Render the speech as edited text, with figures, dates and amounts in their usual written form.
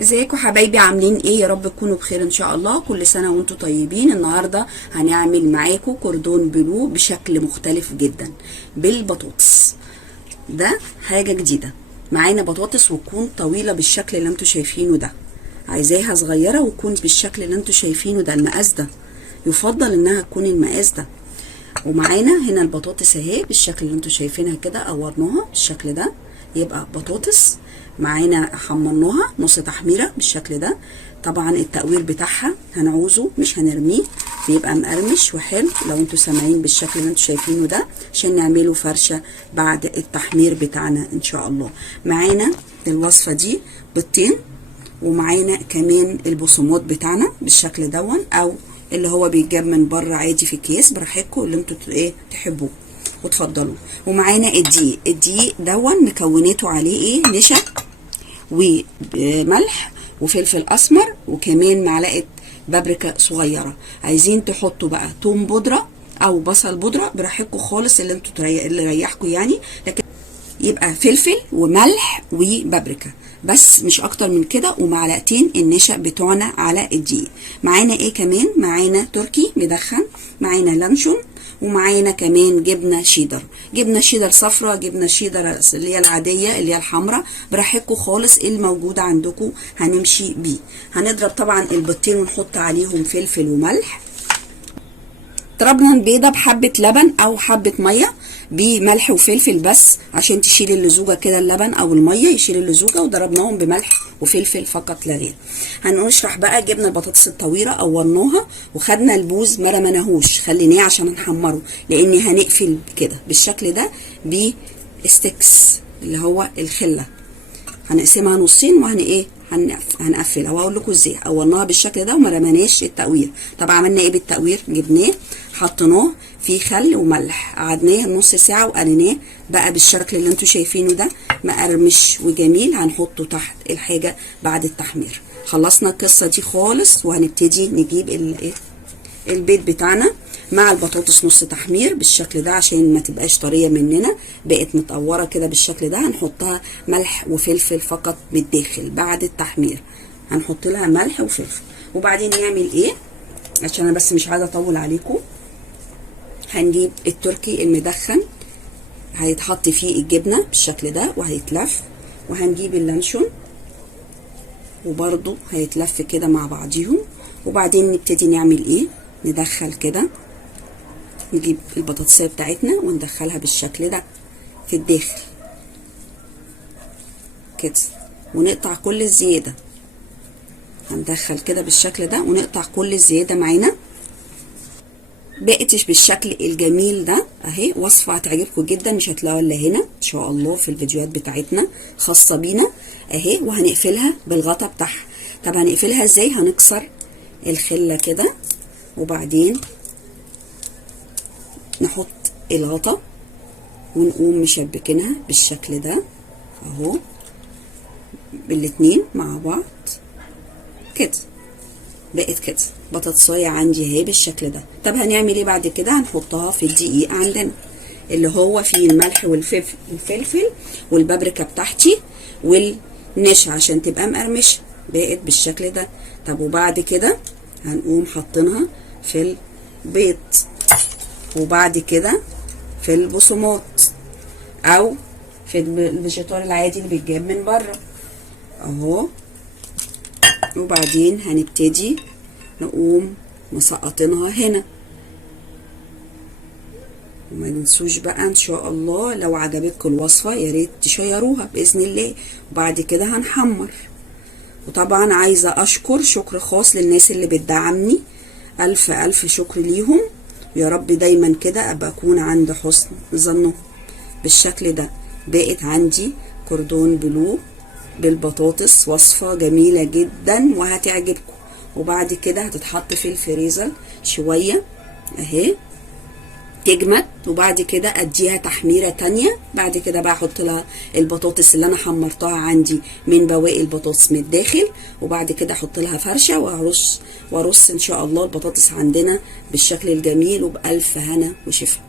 ازيكم حبايبي؟ عاملين ايه؟ يا رب تكونوا بخير ان شاء الله. كل سنه وانتم طيبين. النهارده هنعمل معاكم كوردون بلو بشكل مختلف جدا بالبطاطس. ده حاجه جديده. معانا بطاطس وتكون طويله بالشكل اللي انتم شايفينه ده. عايزاها صغيره وتكون بالشكل اللي انتم شايفينه ده. المقاس ده يفضل انها تكون المقاس ده. ومعانا هنا البطاطس اهي بالشكل اللي انتم شايفينها كده، قورناها بالشكل ده. يبقى بطاطس معانا حمرناها نص تحميره بالشكل ده. طبعا التقوير بتاعها هنعوزه مش هنرميه، بيبقى مقرمش وحلو لو انتوا سامعين بالشكل اللي انتوا شايفينه ده، عشان نعمله فرشه بعد التحمير بتاعنا ان شاء الله. معانا الوصفه دي بيضتين، ومعانا كمان البقسماط بتاعنا بالشكل دون، او اللي هو بيتجاب من بره عادي في اكياس، براحتكم اللي انتوا ايه تحبوه وتفضلوا. ومعانا الدقيق دون مكوناته عليه ايه؟ نشا وملح وفلفل اسمر، وكمان معلقه بابريكا صغيره. عايزين تحطوا بقى توم بودره او بصل بودره براحتكم خالص، اللي انتوا اللي يريحكم يعني. لكن يبقى فلفل وملح وبابريكا بس، مش اكتر من كده، ومعلقتين النشا بتوعنا على الدقيق. معانا ايه كمان؟ معانا تركي مدخن، معانا لانشون، ومعانا كمان جبنه شيدر. جبنه شيدر صفرا، جبنه شيدر اللي هي العاديه اللي هي الحمراء، براحتكم خالص اللي موجود عندكم هنمشي بيه. هنضرب طبعا البيضتين ونحط عليهم فلفل وملح. ضربنا البيضه بحبه لبن او حبه ميه بملح وفلفل بس، عشان تشيل اللزوجه كده، اللبن او الميه يشيل اللزوجه، وضربناهم بملح وفلفل فقط لا غير. هنشرح بقى. جبنا البطاطس الطويله قورناها، وخدنا البوز ما رمناهوش، خليناه عشان هنحمره، لاني هنقفل كده بالشكل ده بستيكس اللي هو الخله. هنقسمها نصين وهن ايه هنقفلها، وهقول لكم ازاي. قورناها بالشكل ده وما رماناش التقوير. طب عملنا ايه بالتقوير؟ جبناه حطيناه في خل وملح، قعدناه نص ساعه وقليناه بقى بالشكل اللي انتوا شايفينه ده، مقرمش وجميل. هنحطه تحت الحاجه بعد التحمير. خلصنا القصه دي خالص، وهنبتدي نجيب البيض بتاعنا مع البطاطس نص تحمير بالشكل ده، عشان ما تبقاش طريه مننا، بقت متقوره كده بالشكل ده. هنحطها ملح وفلفل فقط بالداخل بعد التحمير. هنحط لها ملح وفلفل. وبعدين نعمل ايه؟ عشان انا بس مش عايزه اطول عليكم. هنجيب التركي المدخن، هيتحط فيه الجبنه بالشكل ده وهيتلف. وهنجيب اللانشون وبرده هيتلف كده مع بعضيهم. وبعدين نبتدي نعمل ايه؟ ندخل كده، نجيب البطاطسيه بتاعتنا وندخلها بالشكل ده في الداخل كده، ونقطع كل الزياده. هندخل كده بالشكل ده ونقطع كل الزياده معانا. بقتش بالشكل الجميل ده اهي. وصفه هتعجبكم جدا، مش هتلاقوها الا هنا ان شاء الله في الفيديوهات بتاعتنا خاصه بينا اهي. وهنقفلها بالغطا بتاعها. طب هنقفلها ازاي؟ هنكسر الخله كده، وبعدين نحط الغطا ونقوم مشبكينها بالشكل ده اهو، بالاتنين مع بعض كده. بقت كده بطاطسايه عندي اهي بالشكل ده. طب هنعمل ايه بعد كده؟ هنحطها في الدقيق عندنا اللي هو فيه الملح والفلفل والبابريكا بتاعتي والنشا عشان تبقى مقرمشه. بقت بالشكل ده. طب وبعد كده هنقوم حاطينها في البيض، وبعد كده في البقسماط او في الفيجيتار العادي اللي بيتجاب من بره اهو. وبعدين هنبتدي نقوم مسقطينها هنا. وما ننسوش بقى ان شاء الله لو عجبتكم الوصفه يا ريت تشيروها باذن الله. وبعد كده هنحمر. وطبعا عايزه اشكر شكر خاص للناس اللي بتدعمني، الف الف شكر ليهم. يا رب دايما كده ابقى اكون عند حسن ظنهم بالشكل ده. بقت عندي كوردون بلو بالبطاطس، وصفة جميلة جدا وهتعجبكم. وبعد كده هتتحط في الفريزر شوية اهي تجمد، وبعد كده اديها تحميرة تانية. بعد كده بقى احط لها البطاطس اللي انا حمرتها عندي من بواقي البطاطس من الداخل، وبعد كده احط لها فرشة وارص ان شاء الله البطاطس عندنا بالشكل الجميل، وبألف هنا وشفا.